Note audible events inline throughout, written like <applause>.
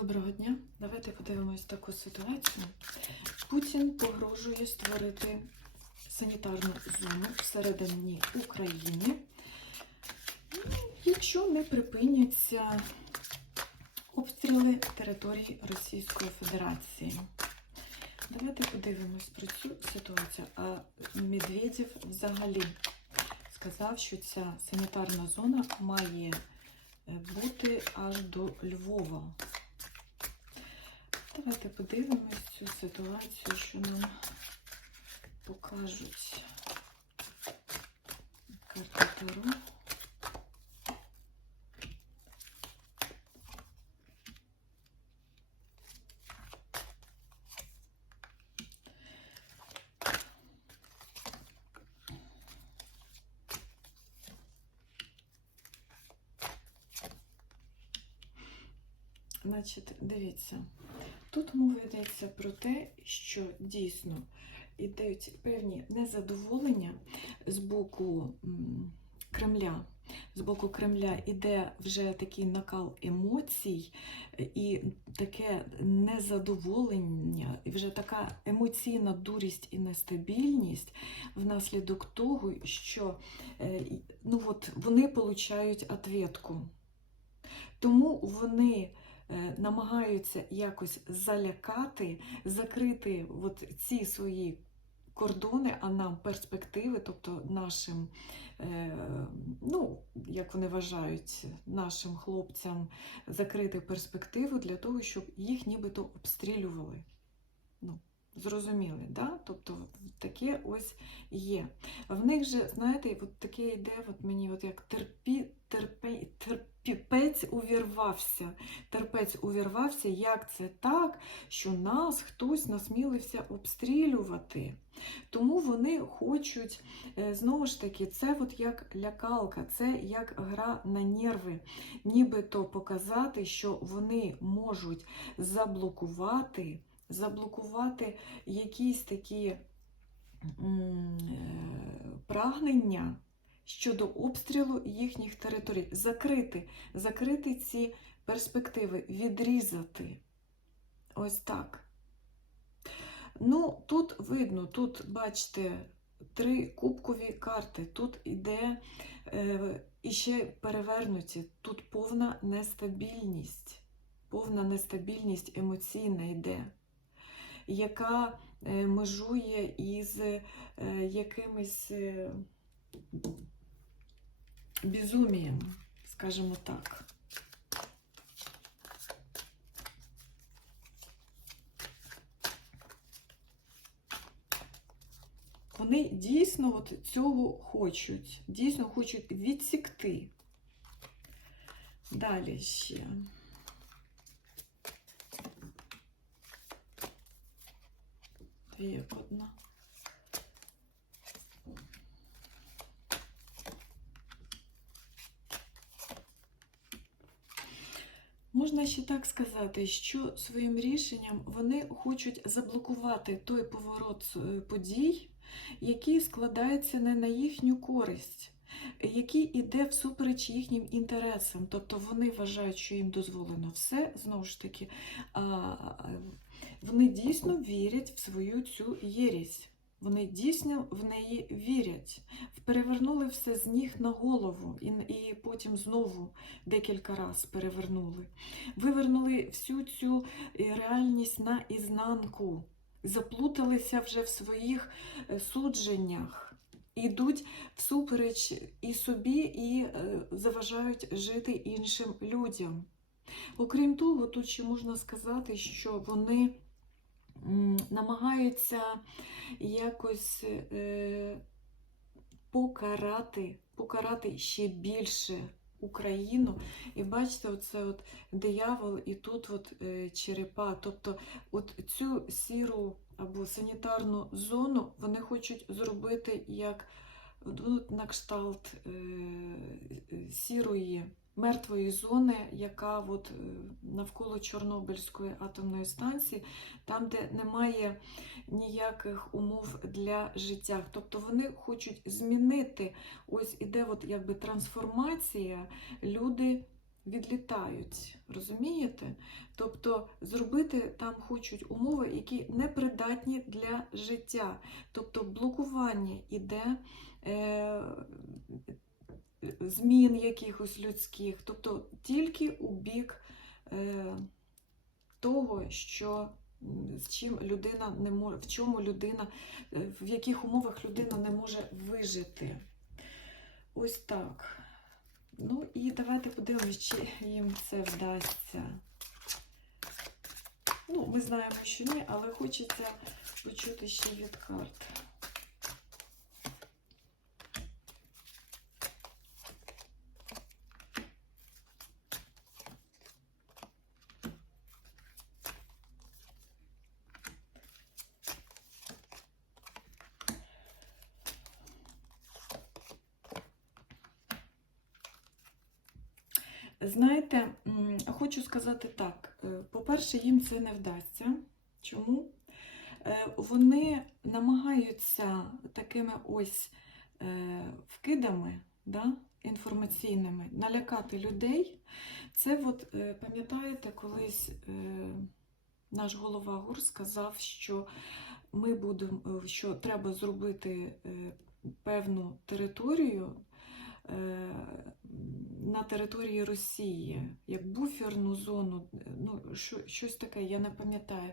Доброго дня. Давайте подивимось таку ситуацію. Путін погрожує створити санітарну зону всередині України, ну, якщо не припиняться обстріли території Російської Федерації. Давайте подивимось про цю ситуацію. А Медведєв взагалі сказав, що ця санітарна зона має е, бути аж до Львова. Давайте подивимось цю ситуацію, що нам покажуть карти Таро. Значить, дивіться, тут мова йдеться про те, що дійсно йдуть певні незадоволення з боку Кремля. З боку Кремля іде вже такий накал емоцій і таке незадоволення, і вже така емоційна дурість і нестабільність внаслідок того, що е, ну от, вони получають ответку. Тому вони е, намагаються якось залякати, закрити от ці свої кордони, а нам перспективи, тобто нашим, е, ну, як вони вважають, нашим хлопцям закрити перспективу для того, щоб їх нібито обстрілювали. Ну, Зрозуміли, да? Тобто таке ось є. В них же, знаєте, от таке йде, от мені от як терпі, терпе, терпець увірвався. Терпець увірвався, як це так, що нас хтось насмілився обстрілювати. Тому вони хочуть, е, знову ж таки, це от як лякалка, це як гра на нерви, нібито показати, що вони можуть заблокувати заблокувати якісь такі е, прагнення щодо обстрілу їхніх територій, закрити, закрити ці перспективи, відрізати. Ось так. Ну, тут видно, тут, бачите, три кубкові карти, тут іде е, іще перевернуті, тут повна нестабільність, повна нестабільність емоційна йде яка е, межує із е, якимось е, безумієм, скажімо так. Вони дійсно от цього хочуть, дійсно хочуть відсікти. Далі ще. Як одна. Можна ще так сказати, що своїм рішенням вони хочуть заблокувати той поворот е, подій, який складається не на їхню користь, який іде всупереч їхнім інтересам. Тобто вони вважають, що їм дозволено все, знову ж таки, вони дійсно вірять в свою цю єрість. Вони дійсно в неї вірять, перевернули все з ніг на голову і і потім знову декілька разів перевернули. Вивернули всю цю е, реальність на ізнанку, заплуталися вже в своїх е, судженнях, ідуть всупереч і собі, і е, заважають жити іншим людям. Окрім того, тут ще можна сказати, що вони намагаються якось е, покарати, покарати ще більше Україну. І бачите, оце от диявол і тут от е, черепа. Тобто от цю сіру або санітарну зону вони хочуть зробити як ну, на кшталт е, сірої мертвої зони, яка от е, навколо Чорнобильської атомної станції, там, де немає ніяких умов для життя. Тобто вони хочуть змінити, ось іде от якби трансформація, люди відлітають. Розумієте? Тобто зробити там хочуть умови, які непридатні для життя. Тобто блокування іде. Е, Змін якихось людських, тобто тільки у бік е, того, що з чим людина не може, в чому людина, е, в яких умовах людина не може вижити. Ось так. Ну і давайте подивимось, чи їм це вдасться. Ну, ми знаємо, що ні, але хочеться почути ще від карт. Знаєте, хочу сказати так. Е, По-перше, їм це не вдасться. Чому? Е, Вони намагаються такими ось е, вкидами да, інформаційними налякати людей. Це, от, пам'ятаєте, колись наш голова ГУР сказав, що ми будемо, що треба зробити певну територію на території Росії, як буферну зону, е, ну, що, щось таке, я не пам'ятаю.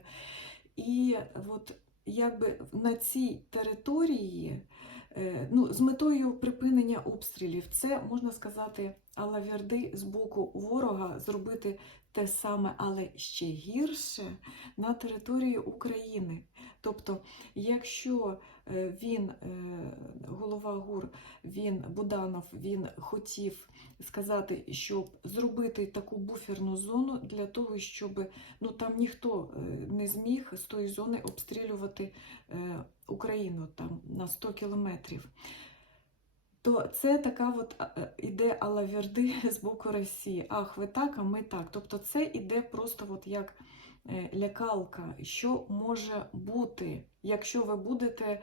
І от якби на цій території, е, ну, з метою припинення обстрілів, це можна сказати, алаверди з боку ворога зробити те саме, але ще гірше на території України. Тобто, якщо е, він, е, голова ГУР, він Буданов, він хотів сказати, щоб зробити таку буферну зону для того, щоб ну, там ніхто е, не зміг з тої зони обстрілювати Україну там, на 100 кілометрів. То це така от а, е, іде алаверди <laughs> з боку Росії. Ах, ви так, а ми так. Тобто це іде просто от як е, лякалка, що може бути, якщо ви будете е,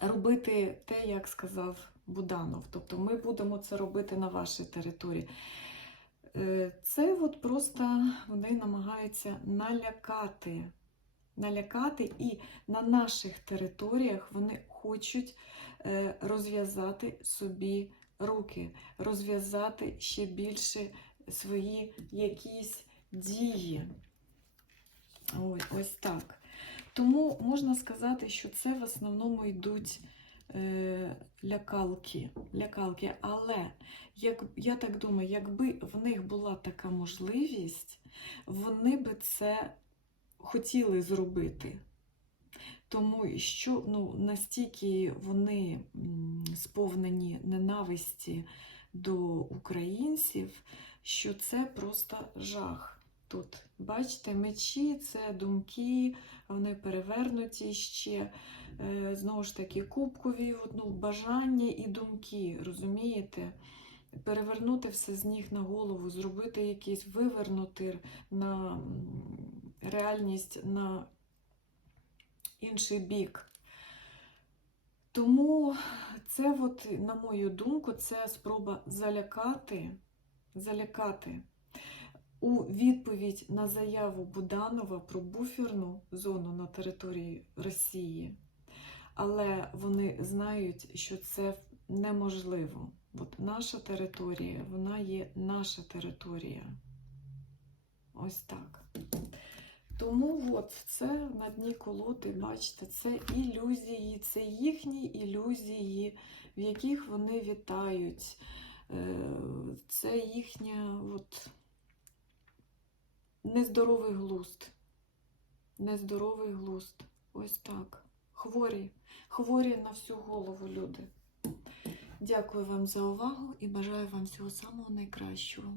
робити те, як сказав Буданов. Тобто ми будемо це робити на вашій території. Е, Це от просто вони намагаються налякати. Налякати, і на наших територіях вони хочуть е, розв'язати собі руки, розв'язати ще більше свої якісь дії. Ой, ось так. Тому можна сказати, що це в основному йдуть е, лякалки, лякалки. Але як, я так думаю, якби в них була така можливість, вони би це хотіли зробити. Тому що ну, настільки вони сповнені ненависті до українців, що це просто жах. Тут, бачите, мечі це думки, вони перевернуті ще. Е, Знову ж таки, кубкові ну, бажання і думки, розумієте? Перевернути все з ніг на голову, зробити якийсь вивернути на реальність на інший бік. Тому це, от, на мою думку, це спроба залякати, залякати у відповідь на заяву Буданова про буферну зону на території Росії. Але вони знають, що це неможливо. От наша територія, вона є наша територія. Ось так. Тому от це на дні колоди, бачите, це ілюзії, це їхні ілюзії, в яких вони вітають. Е, Це їхня от, нездоровий глузд. Нездоровий глузд. Ось так. Хворі, хворі на всю голову люди. Дякую вам за увагу і бажаю вам всього самого найкращого.